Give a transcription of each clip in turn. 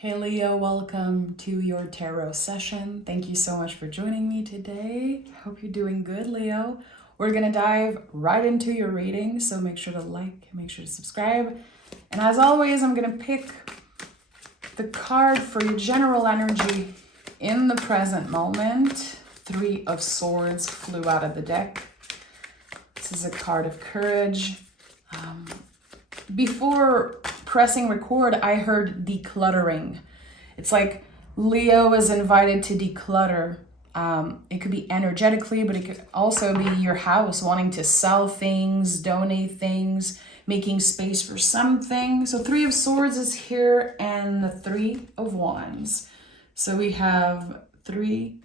Hey Leo, welcome to your tarot session. Thank you so much for joining me today. Hope you're doing good, Leo. We're gonna dive right into your reading, so make sure to like, make sure to subscribe. And as always, I'm gonna pick the card for your general energy in the present moment. 3 of Swords flew out of the deck. This is a card of courage. Before pressing record, I heard decluttering. It's like Leo is invited to declutter. It could be energetically, but it could also be your house wanting to sell things, donate things, making space for something. So 3 of Swords is here and the 3 of Wands. So we have 3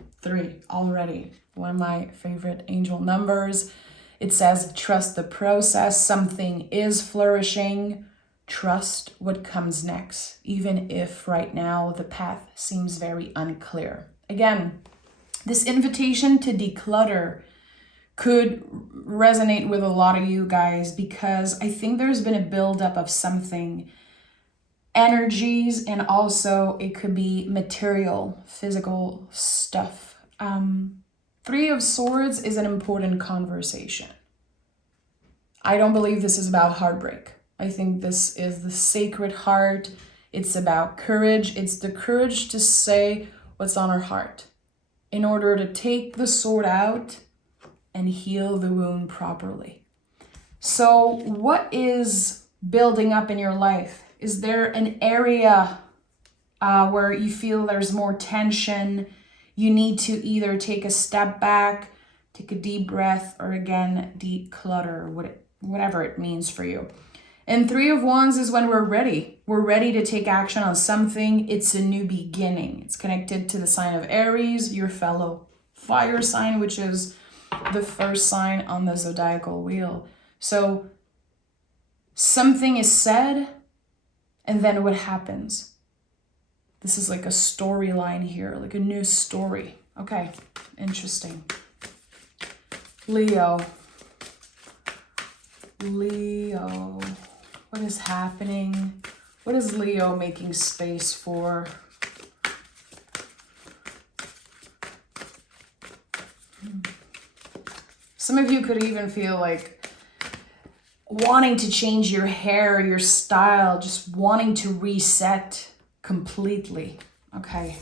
already. One of my favorite angel numbers. It says, trust the process. Something is flourishing. Trust what comes next, even if right now the path seems very unclear. Again, this invitation to declutter could resonate with a lot of you guys because I think there's been a buildup of something, energies, and also it could be material, physical stuff. 3 of Swords is an important conversation. I don't believe this is about heartbreak. I think this is the Sacred Heart. It's about courage. It's the courage to say what's on our heart in order to take the sword out and heal the wound properly. So what is building up in your life? Is there an area where you feel there's more tension? You need to either take a step back, take a deep breath, or again, declutter, whatever it means for you. And 3 of Wands is when we're ready. We're ready to take action on something. It's a new beginning. It's connected to the sign of Aries, your fellow fire sign, which is the first sign on the zodiacal wheel. So something is said, and then what happens? This is like a storyline here, like a new story. Okay, interesting. Leo, what is happening? What is Leo making space for? Some of you could even feel like wanting to change your hair, your style, just wanting to reset completely. Okay.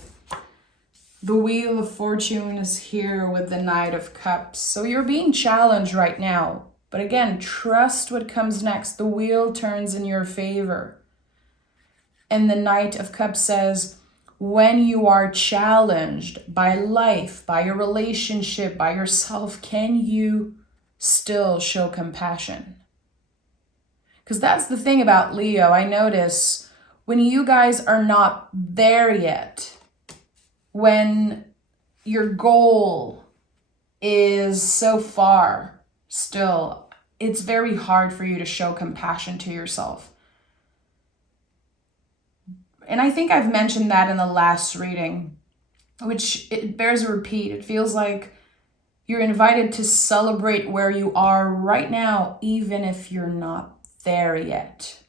The Wheel of Fortune is here with the Knight of Cups. So you're being challenged right now. But again, trust what comes next. The wheel turns in your favor. And the Knight of Cups says, when you are challenged by life, by your relationship, by yourself, can you still show compassion? Because that's the thing about Leo. I notice when you guys are not there yet, when your goal is so far still, it's very hard for you to show compassion to yourself. And I think I've mentioned that in the last reading, which it bears a repeat. It feels like you're invited to celebrate where you are right now, even if you're not there yet.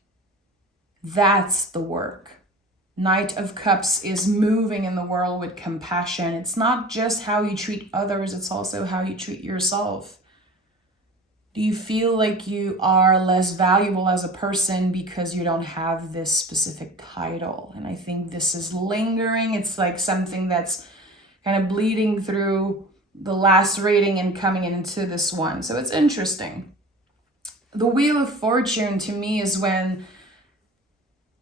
That's the work. Knight of Cups is moving in the world with compassion. It's not just how you treat others, it's also how you treat yourself. Do you feel like you are less valuable as a person because you don't have this specific title? And I think this is lingering. It's like something that's kind of bleeding through the last reading and coming into this one. So it's interesting. The Wheel of Fortune to me is when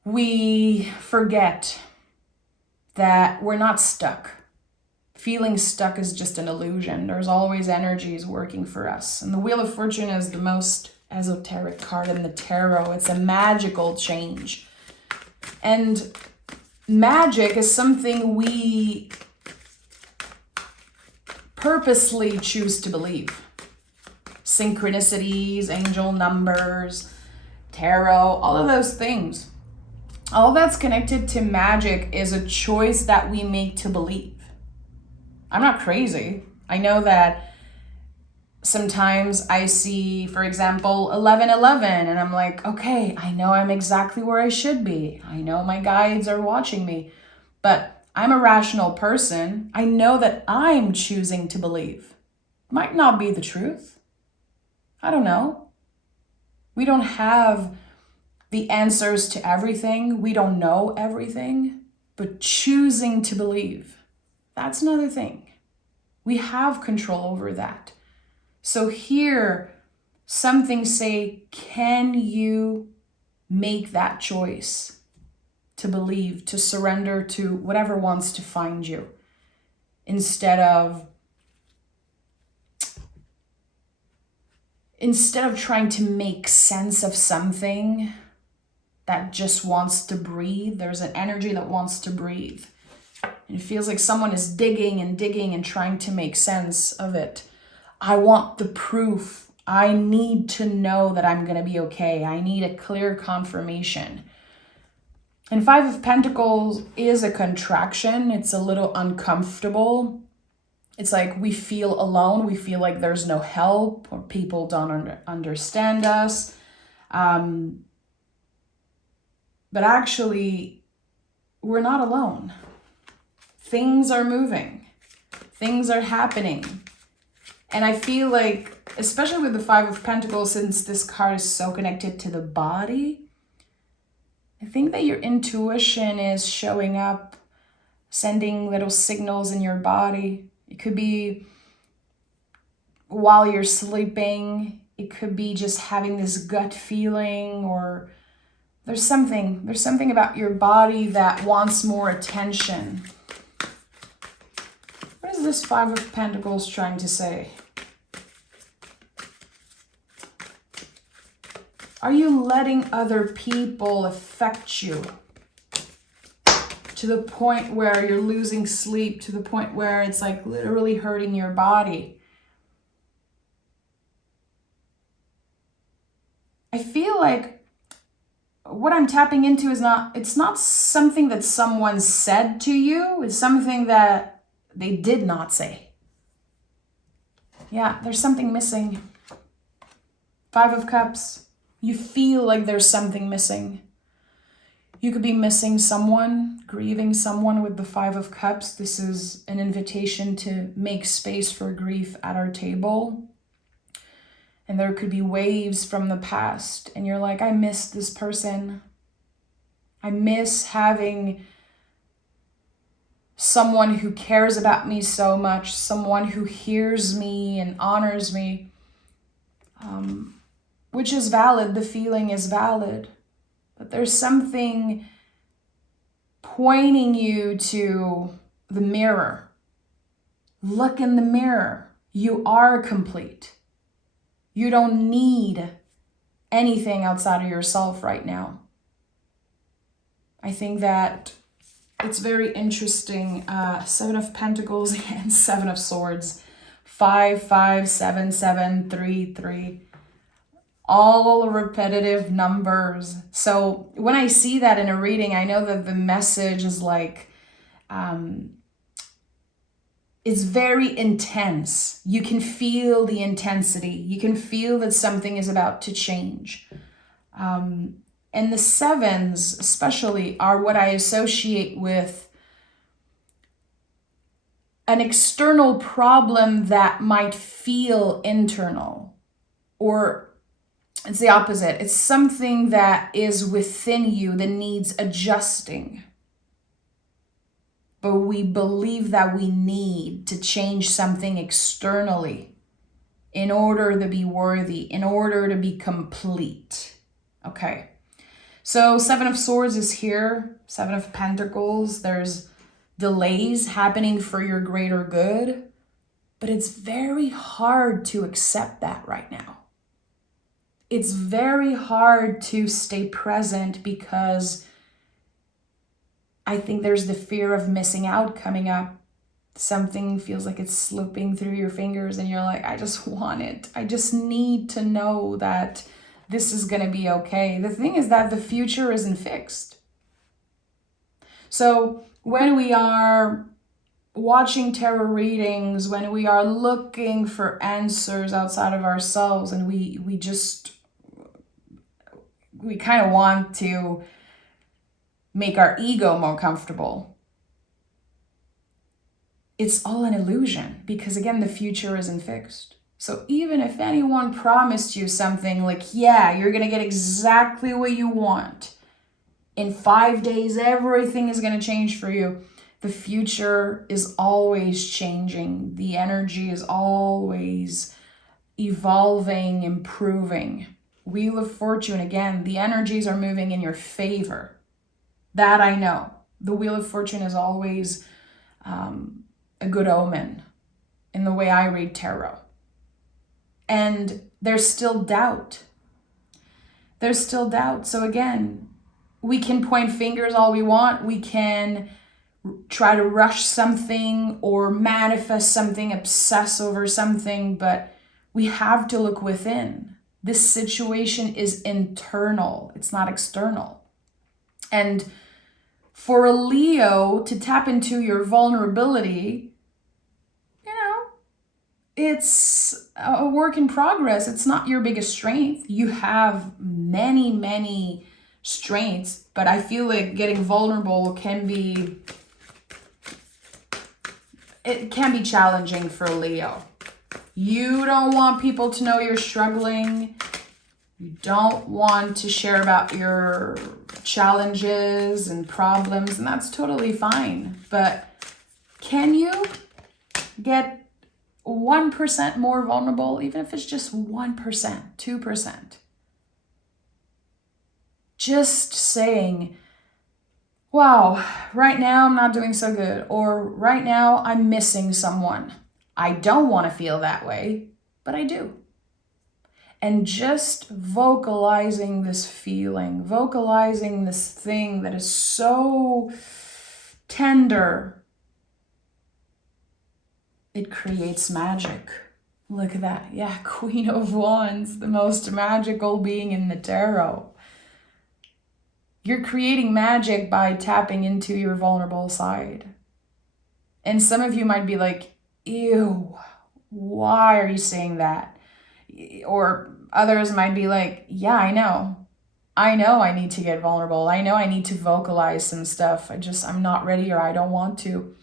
we forget that we're not stuck. Feeling stuck is just an illusion. There's always energies working for us. And the Wheel of Fortune is the most esoteric card in the tarot. It's a magical change. And magic is something we purposely choose to believe. Synchronicities, angel numbers, tarot, all of those things. All that's connected to magic is a choice that we make to believe. I'm not crazy. I know that sometimes I see, for example, 11:11, and I'm like, okay, I know I'm exactly where I should be. I know my guides are watching me, but I'm a rational person. I know that I'm choosing to believe. Might not be the truth. I don't know. We don't have the answers to everything. We don't know everything, but choosing to believe, that's another thing. We have control over that. So here, something say, can you make that choice to believe, to surrender to whatever wants to find you, instead of trying to make sense of something that just wants to breathe. There's an energy that wants to breathe. And it feels like someone is digging and digging and trying to make sense of it. I want the proof. I need to know that I'm going to be okay. I need a clear confirmation. And Five of Pentacles is a contraction. It's a little uncomfortable. It's like we feel alone. We feel like there's no help, or people don't understand us. But actually, we're not alone. Things are moving. Things are happening. And I feel like, especially with the Five of Pentacles, since this card is so connected to the body, I think that your intuition is showing up, sending little signals in your body. It could be while you're sleeping. It could be just having this gut feeling, or there's something about your body that wants more attention. What is this Five of Pentacles trying to say? Are you letting other people affect you to the point where you're losing sleep, to the point where it's like literally hurting your body? I feel like what I'm tapping into is it's not something that someone said to you, it's something that they did not say. Yeah, there's something missing. Five of Cups. You feel like there's something missing. You could be missing someone, grieving someone with the Five of Cups. This is an invitation to make space for grief at our table. And there could be waves from the past. And you're like, I miss this person. I miss having someone who cares about me so much, someone who hears me and honors me. Which is valid, the feeling is valid. But there's something pointing you to the mirror. Look in the mirror. You are complete. You don't need anything outside of yourself right now. I think that it's very interesting. Seven of Pentacles and Seven of Swords. 5, 5, 7, 7, 3, 3. All repetitive numbers. So when I see that in a reading, I know that the message is like, it's very intense. You can feel the intensity. You can feel that something is about to change. And the sevens especially are what I associate with an external problem that might feel internal, or it's the opposite. It's something that is within you that needs adjusting. But we believe that we need to change something externally in order to be worthy, in order to be complete. Okay. So Seven of Swords is here. Seven of Pentacles. There's delays happening for your greater good. But it's very hard to accept that right now. It's very hard to stay present because I think there's the fear of missing out coming up. Something feels like it's slipping through your fingers and you're like, I just want it. I just need to know that this is going to be okay. The thing is that the future isn't fixed. So when we are watching tarot readings, when we are looking for answers outside of ourselves, and we kind of want to make our ego more comfortable. It's all an illusion, because again, the future isn't fixed. So even if anyone promised you something like, yeah, you're going to get exactly what you want, in 5 days, everything is going to change for you. The future is always changing. The energy is always evolving, improving. Wheel of Fortune, again, the energies are moving in your favor. That I know. The Wheel of Fortune is always a good omen in the way I read tarot. And there's still doubt. There's still doubt. So again, we can point fingers all we want. We can try to rush something or manifest something, obsess over something, but we have to look within. This situation is internal. It's not external. And for a Leo to tap into your vulnerability, it's a work in progress. It's not your biggest strength. You have many, many strengths, but I feel like getting vulnerable can be challenging for a Leo. You don't want people to know you're struggling. You don't want to share about your challenges and problems, and that's totally fine. But can you get 1% more vulnerable, even if it's just 1%, 2%? Just saying, wow, right now I'm not doing so good, or right now I'm missing someone. I don't want to feel that way, but I do. And just vocalizing this feeling, vocalizing this thing that is so tender, it creates magic. Look at that. Yeah, Queen of Wands, the most magical being in the tarot. You're creating magic by tapping into your vulnerable side. And some of you might be like, ew, why are you saying that? Or others might be like, yeah, I know I need to get vulnerable. I know I need to vocalize some stuff. I'm not ready, or I don't want to.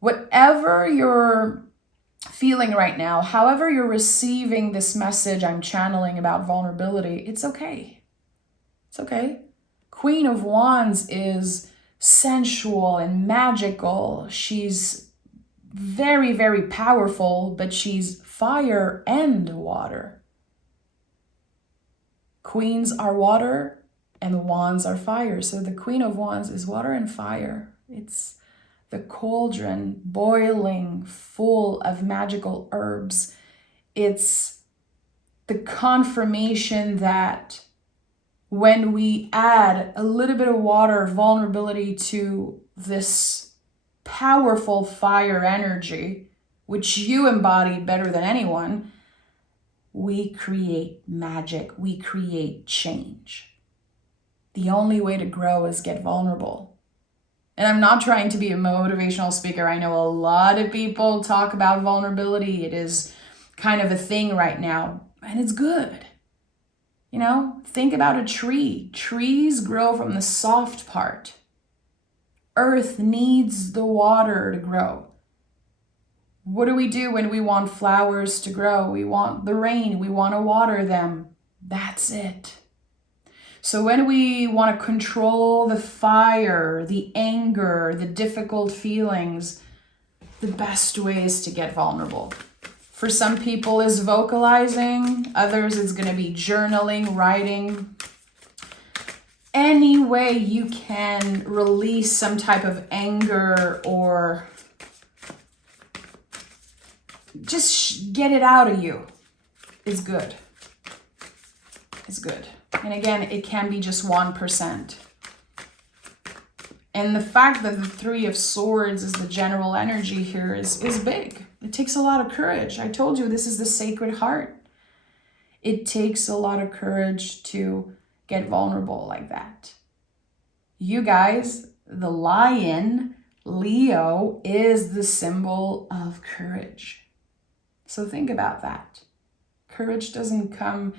Whatever you're feeling right now, however you're receiving this message I'm channeling about vulnerability, it's okay. It's okay. Queen of Wands is sensual and magical. She's very, very powerful, but she's fire and water. Queens are water and wands are fire. So the Queen of Wands is water and fire. It's the cauldron boiling full of magical herbs. It's the confirmation that when we add a little bit of water, vulnerability to this powerful fire energy, which you embody better than anyone, we create magic, we create change. The only way to grow is get vulnerable. And I'm not trying to be a motivational speaker. I know a lot of people talk about vulnerability. It is kind of a thing right now, and it's good. Think about a tree. Trees grow from the soft part. Earth needs the water to grow. What do we do when we want flowers to grow? We want the rain. We want to water them. That's it. So when we want to control the fire, the anger, the difficult feelings, the best way is to get vulnerable. For some people is vocalizing, others it's going to be journaling, writing. Any way you can release some type of anger or just get it out of you is good. It's good. And again, it can be just 1%. And the fact that the Three of Swords is the general energy here is big. It takes a lot of courage. I told you this is the Sacred Heart. It takes a lot of courage to get vulnerable like that. You guys, the Lion, Leo is the symbol of courage. So think about that. Courage doesn't come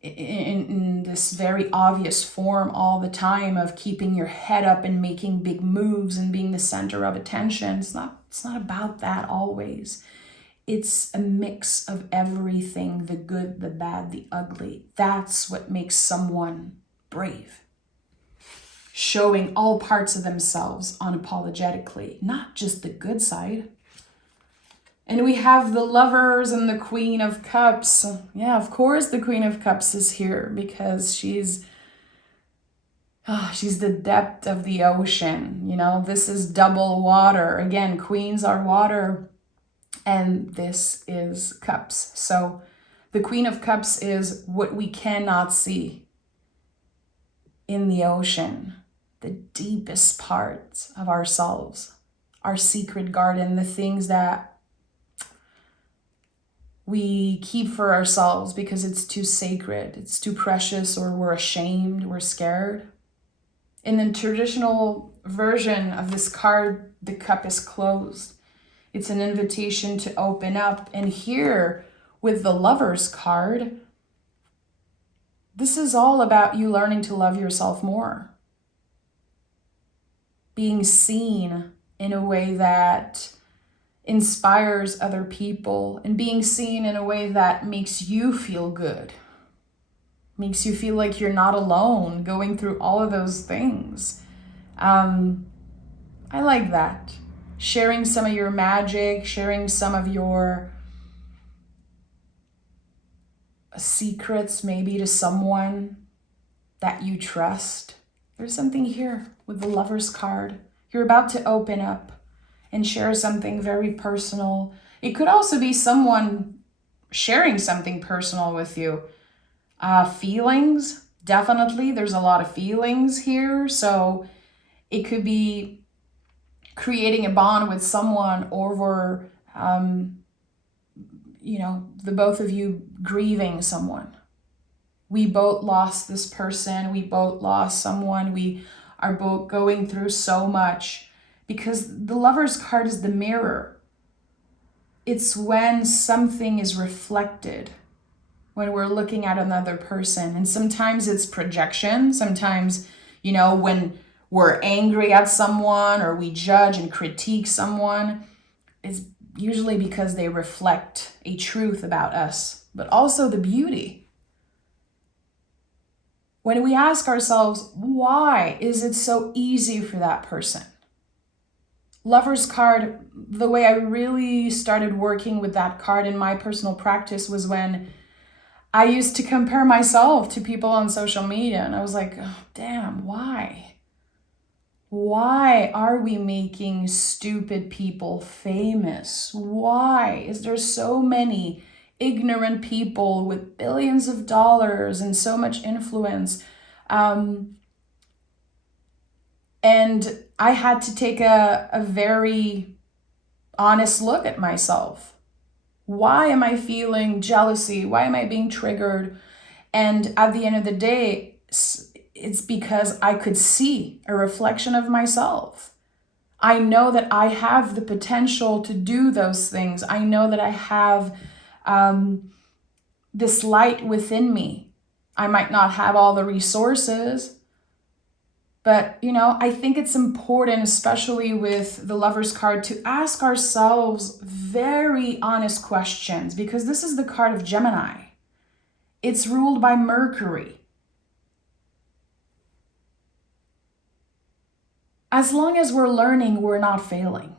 in this very obvious form all the time of keeping your head up and making big moves and being the center of attention. It's not about that always. It's a mix of everything, the good, the bad, the ugly. That's what makes someone brave. Showing all parts of themselves unapologetically, not just the good side. And we have the Lovers and the Queen of Cups. Yeah, of course the Queen of Cups is here because she's the depth of the ocean. You know, this is double water. Again, queens are water, and this is cups. So the Queen of Cups is what we cannot see in the ocean, the deepest parts of ourselves, our secret garden, the things that we keep for ourselves because it's too sacred, it's too precious, or we're ashamed, we're scared. In the traditional version of this card, the cup is closed. It's an invitation to open up. And here, with the Lover's card, this is all about you learning to love yourself more. Being seen in a way that inspires other people, and being seen in a way that makes you feel good, makes you feel like you're not alone going through all of those things. I like that. Sharing some of your magic, sharing some of your secrets maybe to someone that you trust. There's something here with the Lover's card. You're about to open up and share something very personal. It could also be someone sharing something personal with you. Feelings, definitely. There's a lot of feelings here. So it could be creating a bond with someone over, the both of you grieving someone. We both lost this person. We both lost someone. We are both going through so much. Because the Lover's card is the mirror. It's when something is reflected, when we're looking at another person. And sometimes it's projection. Sometimes, when we're angry at someone or we judge and critique someone, it's usually because they reflect a truth about us, but also the beauty. When we ask ourselves, why is it so easy for that person? Lover's card, the way I really started working with that card in my personal practice was when I used to compare myself to people on social media. And I was like, oh, damn, why? Why are we making stupid people famous? Why is there so many ignorant people with billions of dollars and so much influence? And I had to take a very honest look at myself. Why am I feeling jealousy? Why am I being triggered? And at the end of the day, it's because I could see a reflection of myself. I know that I have the potential to do those things. I know that I have this light within me. I might not have all the resources, but, I think it's important, especially with the Lover's card, to ask ourselves very honest questions, because this is the card of Gemini. It's ruled by Mercury. As long as we're learning, we're not failing.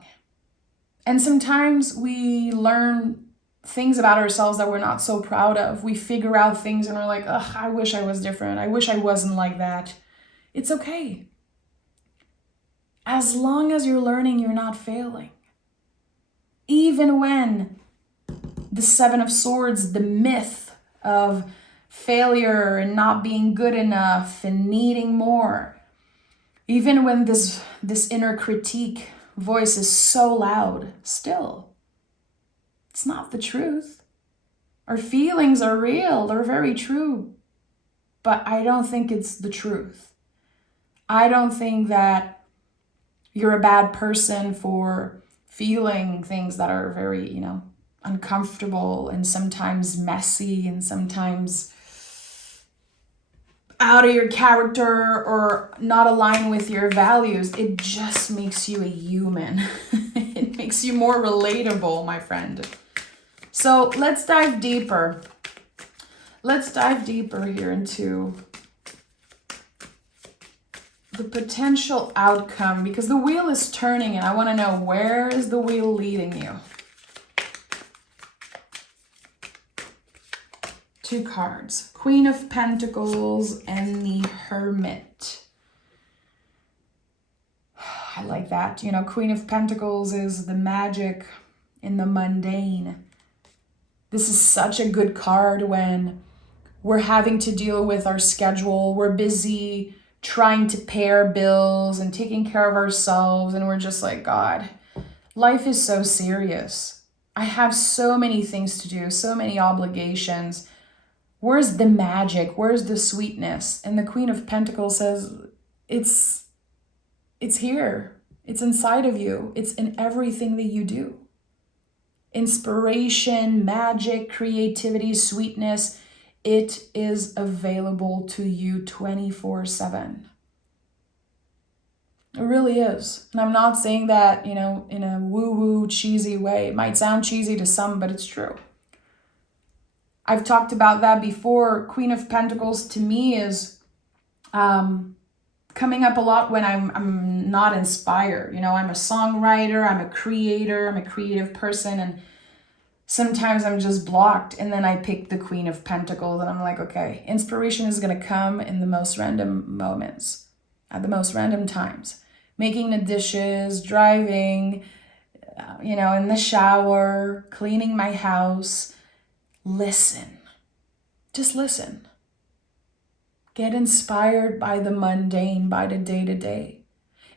And sometimes we learn things about ourselves that we're not so proud of. We figure out things and we're like, ugh, I wish I was different. I wish I wasn't like that. It's okay. As long as you're learning, you're not failing. Even when the Seven of Swords, the myth of failure and not being good enough and needing more, even when this inner critique voice is so loud, still, it's not the truth. Our feelings are real, they're very true, but I don't think it's the truth. I don't think that You're a bad person for feeling things that are very, uncomfortable and sometimes messy and sometimes out of your character or not aligned with your values. It just makes you a human. It makes you more relatable, my friend. So let's dive deeper. Let's dive deeper here into the potential outcome, because the wheel is turning and I want to know, where is the wheel leading you? 2 cards, Queen of Pentacles and the Hermit. I like that. Queen of Pentacles is the magic in the mundane. This is such a good card when we're having to deal with our schedule. We're busy trying to pay our bills and taking care of ourselves. And we're just like, God, life is so serious. I have so many things to do, so many obligations. Where's the magic? Where's the sweetness? And the Queen of Pentacles says, it's here. It's inside of you. It's in everything that you do. Inspiration, magic, creativity, sweetness, it is available to you 24/7. It really is. And I'm not saying that, in a woo-woo, cheesy way. It might sound cheesy to some, but it's true. I've talked about that before. Queen of Pentacles to me is coming up a lot when I'm not inspired. I'm a songwriter, I'm a creator, I'm a creative person, and sometimes I'm just blocked. And then I pick the Queen of Pentacles and I'm like, okay, inspiration is going to come in the most random moments, at the most random times. Making the dishes, driving, in the shower, cleaning my house. Listen. Just listen. Get inspired by the mundane, by the day-to-day.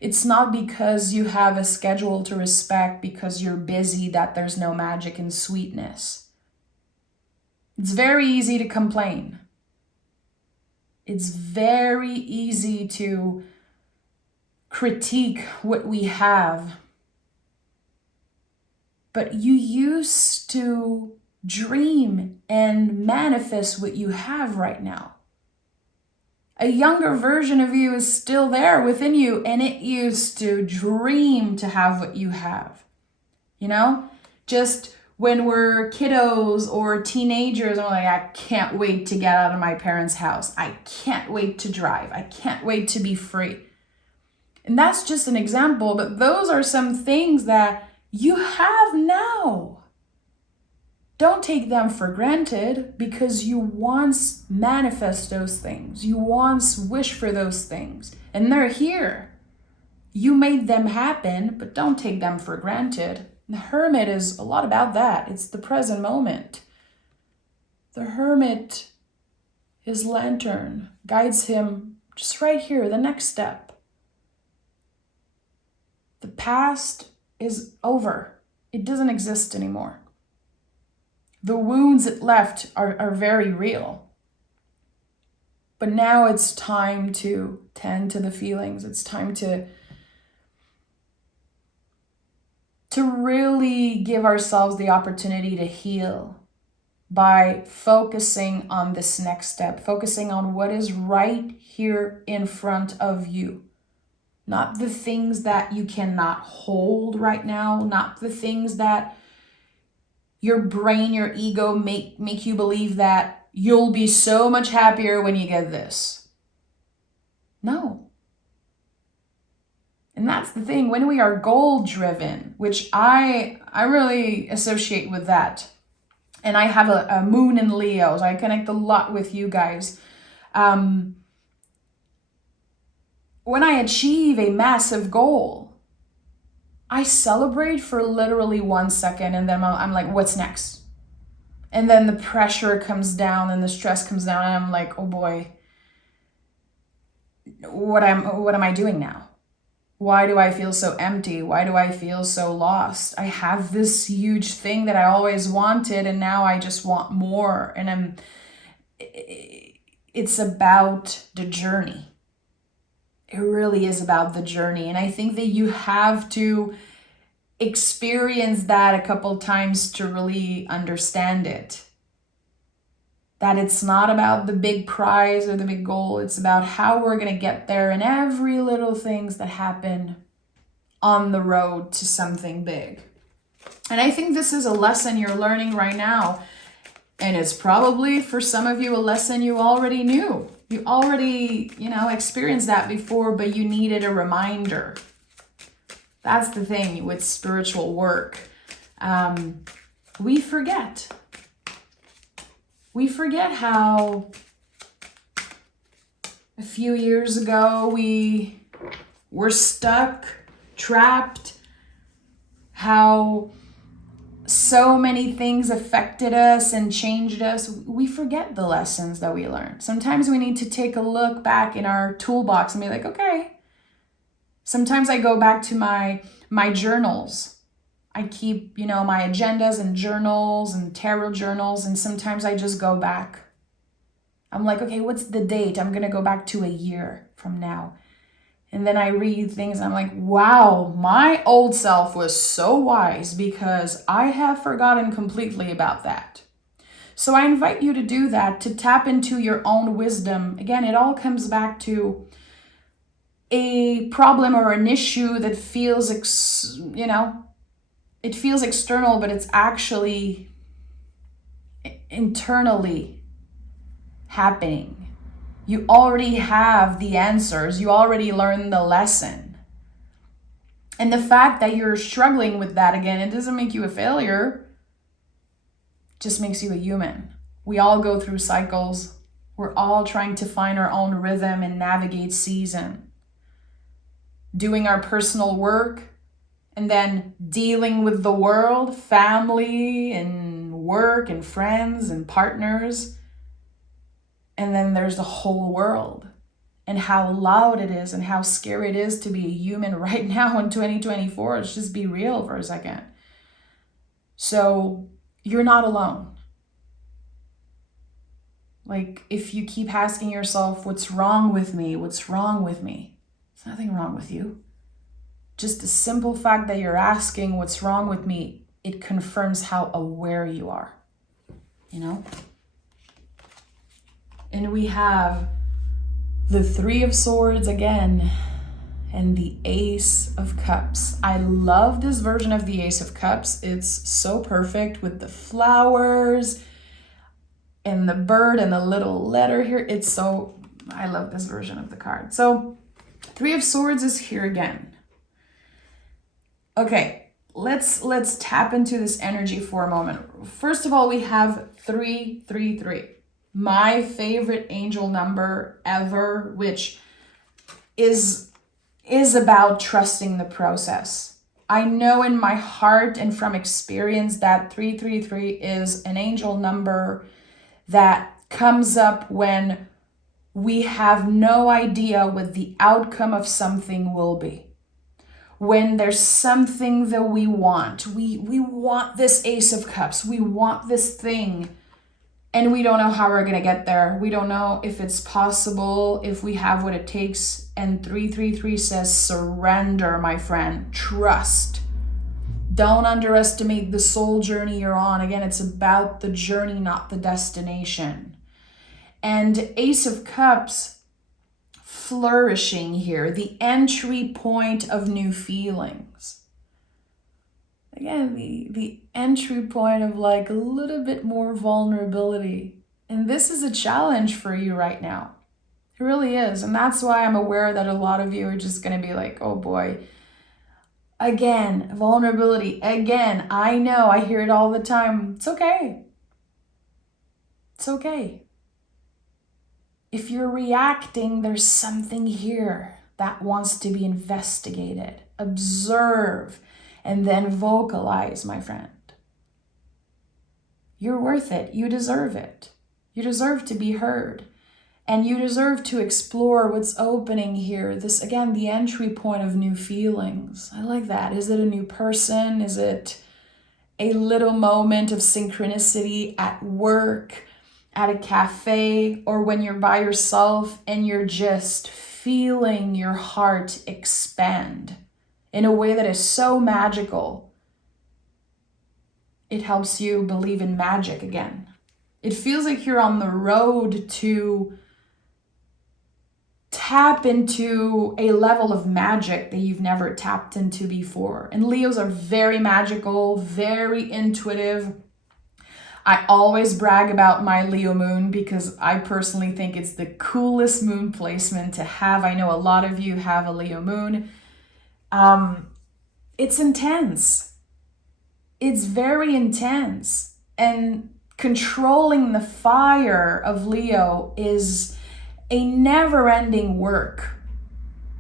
It's not because you have a schedule to respect, because you're busy, that there's no magic and sweetness. It's very easy to complain. It's very easy to critique what we have. But you used to dream and manifest what you have right now. A younger version of you is still there within you, and it used to dream to have what you have. Just when we're kiddos or teenagers, and we're like, I can't wait to get out of my parents' house. I can't wait to drive. I can't wait to be free. And that's just an example, but those are some things that you have now. Don't take them for granted, because you once manifest those things. You once wish for those things, and they're here. You made them happen, but don't take them for granted. The Hermit is a lot about that. It's the present moment. The Hermit, his lantern guides him just right here, the next step. The past is over. It doesn't exist anymore. The wounds it left are very real. But now it's time to tend to the feelings. It's time to really give ourselves the opportunity to heal by focusing on this next step, focusing on what is right here in front of you. Not the things that you cannot hold right now, not the things that your brain, your ego make you believe that you'll be so much happier when you get this. No. And that's the thing, when we are goal driven, which I really associate with that. And I have a moon in Leo, so I connect a lot with you guys. When I achieve a massive goal, I celebrate for literally 1 second, and then I'm like, what's next? And then the pressure comes down and the stress comes down, and I'm like, oh boy, what am I doing now? Why do I feel so empty? Why do I feel so lost? I have this huge thing that I always wanted, and now I just want more. And it's about the journey. It really is about the journey. And I think that you have to experience that a couple times to really understand it. That it's not about the big prize or the big goal. It's about how we're going to get there and every little things that happen on the road to something big. And I think this is a lesson you're learning right now. And it's probably for some of you a lesson you already knew. You already, experienced that before, but you needed a reminder. That's the thing with spiritual work. We forget. We forget how a few years ago we were stuck, trapped, how so many things affected us and changed us. We forget the lessons that we learned. Sometimes we need to take a look back in our toolbox and be like, okay. Sometimes I go back to my journals. I keep, my agendas and journals and tarot journals, and sometimes I just go back. I'm like, okay, what's the date? I'm going to go back to a year from now. And then I read things and I'm like, wow, my old self was so wise because I have forgotten completely about that. So I invite you to do that, to tap into your own wisdom. Again, it all comes back to a problem or an issue that feels, it feels external, but it's actually internally happening. You already have the answers. You already learned the lesson. And the fact that you're struggling with that again, it doesn't make you a failure. It just makes you a human. We all go through cycles. We're all trying to find our own rhythm and navigate season. Doing our personal work and then dealing with the world, family and work and friends and partners. And then there's the whole world and how loud it is and how scary it is to be a human right now in 2024. Let's just be real for a second. So you're not alone. Like if you keep asking yourself, what's wrong with me? What's wrong with me? There's nothing wrong with you. Just the simple fact that you're asking what's wrong with me, it confirms how aware you are, And we have the Three of Swords again and the Ace of Cups. I love this version of the Ace of Cups. It's so perfect with the flowers and the bird and the little letter here. I love this version of the card. So Three of Swords is here again. Okay, let's tap into this energy for a moment. First of all, we have 333. My favorite angel number ever, which is about trusting the process. I know in my heart and from experience that 333 is an angel number that comes up when we have no idea what the outcome of something will be. When there's something that we want this Ace of Cups, we want this thing, and we don't know how we're going to get there. We don't know if it's possible, if we have what it takes. And 333 says surrender, my friend. Trust. Don't underestimate the soul journey you're on. Again, it's about the journey, not the destination. And Ace of Cups, flourishing here, the entry point of new feelings. Again, the entry point of like a little bit more vulnerability. And this is a challenge for you right now. It really is. And that's why I'm aware that a lot of you are just going to be like, oh boy, again, vulnerability. Again, I know, I hear it all the time. It's okay. It's okay. If you're reacting, there's something here that wants to be investigated. Observe. And then vocalize, my friend. You're worth it. You deserve it. You deserve to be heard. And you deserve to explore what's opening here. This, again, the entry point of new feelings. I like that. Is it a new person? Is it a little moment of synchronicity at work, at a cafe, or when you're by yourself and you're just feeling your heart expand in a way that is so magical. It helps you believe in magic again. It feels like you're on the road to tap into a level of magic that you've never tapped into before. And Leos are very magical, very intuitive. I always brag about my Leo moon because I personally think it's the coolest moon placement to have. I know a lot of you have a Leo moon. It's intense. It's very intense. And controlling the fire of Leo is a never-ending work.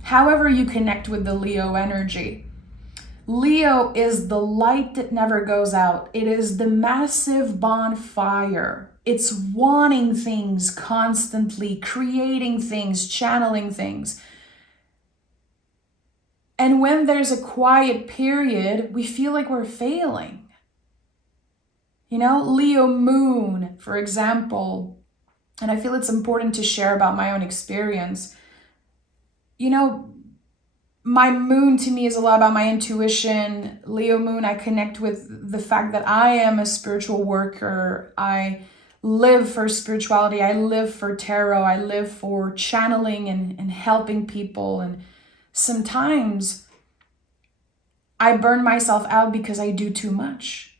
However you connect with the Leo energy. Leo is the light that never goes out. It is the massive bonfire. It's wanting things constantly, creating things, channeling things. And when there's a quiet period, we feel like we're failing. You know, Leo moon, for example, and I feel it's important to share about my own experience. You know, my moon to me is a lot about my intuition. Leo moon, I connect with the fact that I am a spiritual worker. I live for spirituality. I live for tarot. I live for channeling and helping people. And sometimes I burn myself out because I do too much.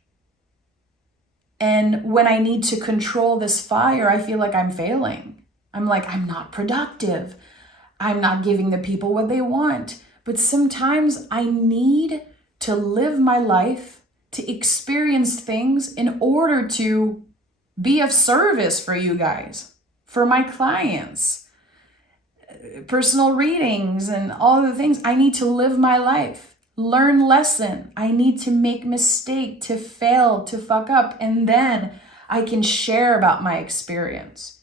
And when I need to control this fire, I feel like I'm failing. I'm like, I'm not productive. I'm not giving the people what they want. But sometimes I need to live my life, to experience things in order to be of service for you guys, for my clients, personal readings and all the things. I need to live my life, learn lesson. I need to make mistake, to fail, to fuck up, and then I can share about my experience.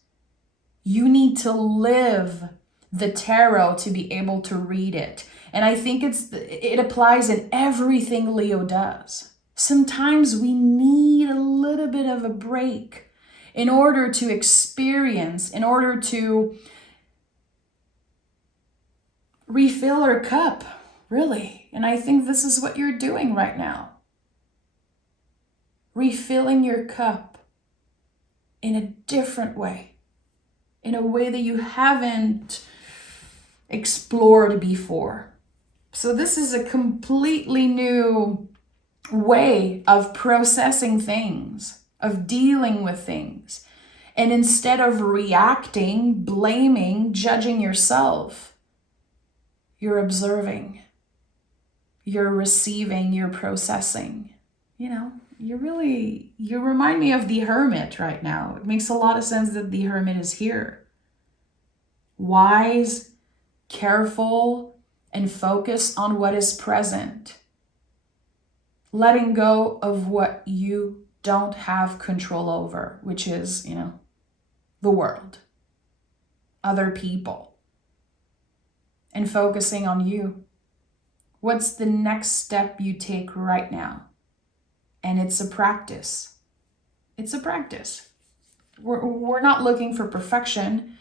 You need to live the tarot to be able to read it. And I think it applies in everything Leo does. Sometimes we need a little bit of a break in order to experience, in order to refill our cup, really. And I think this is what you're doing right now. Refilling your cup in a different way, in a way that you haven't explored before. So this is a completely new way of processing things, of dealing with things. And instead of reacting, blaming, judging yourself, you're observing, you're receiving, you're processing. You know, you remind me of the Hermit right now. It makes a lot of sense that the Hermit is here. Wise, careful, and focus on what is present. Letting go of what you don't have control over, which is, you know, the world, other people, and focusing on you. What's the next step you take right now? And it's a practice. It's a practice. We're not looking for perfection.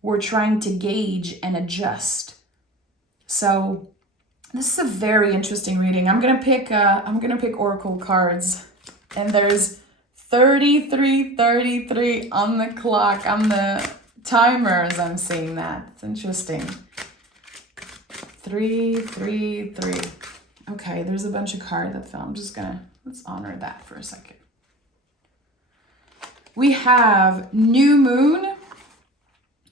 We're trying to gauge and adjust. So this is a very interesting reading. I'm gonna pick oracle cards, and there's 33 on the clock, on the timer as I'm seeing that. It's interesting. 3. Okay, there's a bunch of cards that fell. Let's honor that for a second. We have new moon.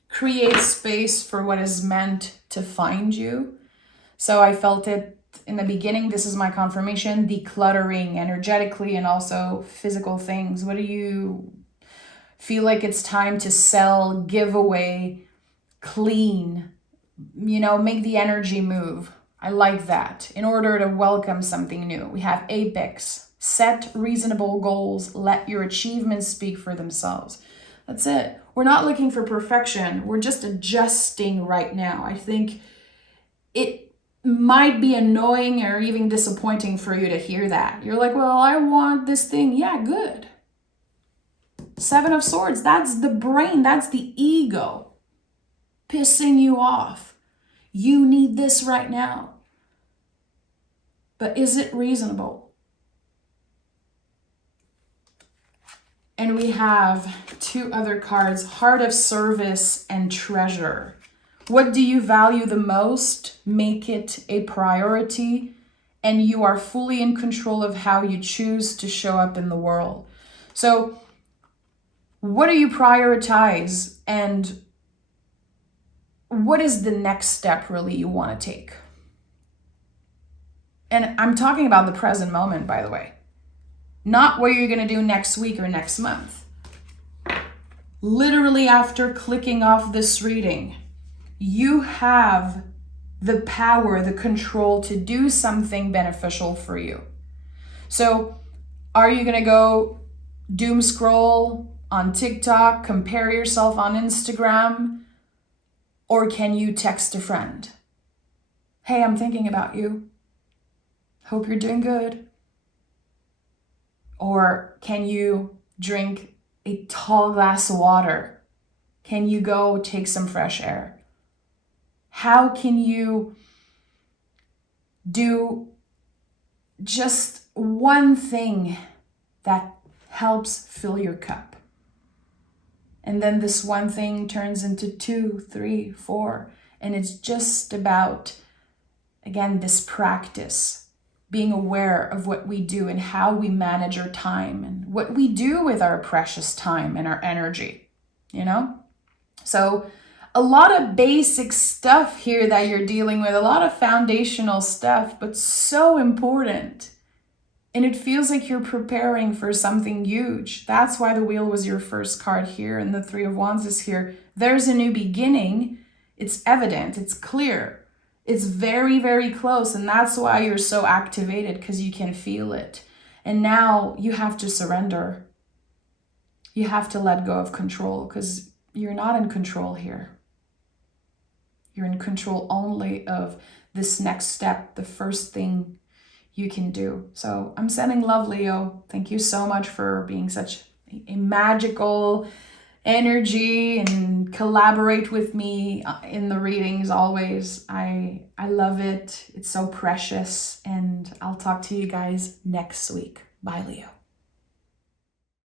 Create space for what is meant to find you. So I felt it in the beginning. This is my confirmation, decluttering energetically and also physical things. What do you feel like it's time to sell, give away, clean, make the energy move? I like that. In order to welcome something new. We have apex. Set reasonable goals. Let your achievements speak for themselves. That's it. We're not looking for perfection. We're just adjusting right now. I think it might be annoying or even disappointing for you to hear that. You're like, well, I want this thing. Yeah, good. 7 of Swords, that's the brain, that's the ego. pissing you off. You need this right now. But is it reasonable? And we have 2 other cards, Heart of Service and Treasure. What do you value the most? Make it a priority, and you are fully in control of how you choose to show up in the world. So what do you prioritize, and what is the next step really you want to take? And I'm talking about the present moment, by the way, not what you're going to do next week or next month. Literally, after clicking off this reading, you have the power, the control to do something beneficial for you. So are you going to go doom scroll on TikTok, compare yourself on Instagram, or can you text a friend? Hey, I'm thinking about you. Hope you're doing good. Or can you drink a tall glass of water? Can you go take some fresh air? How can you do just one thing that helps fill your cup? And then this one thing turns into 2, 3, 4. And it's just about, again, this practice, being aware of what we do and how we manage our time and what we do with our precious time and our energy, you know? So a lot of basic stuff here that you're dealing with, a lot of foundational stuff, but so important. And it feels like you're preparing for something huge. That's why the wheel was your first card here and the 3 of Wands is here. There's a new beginning. It's evident. It's clear. It's very, very close. And that's why you're so activated, because you can feel it. And now you have to surrender. You have to let go of control, because you're not in control here. You're in control only of this next step, the first thing you can do. So I'm sending love, Leo. Thank you so much for being such a magical energy and collaborate with me in the readings always. I love it. It's so precious. And I'll talk to you guys next week. Bye, Leo.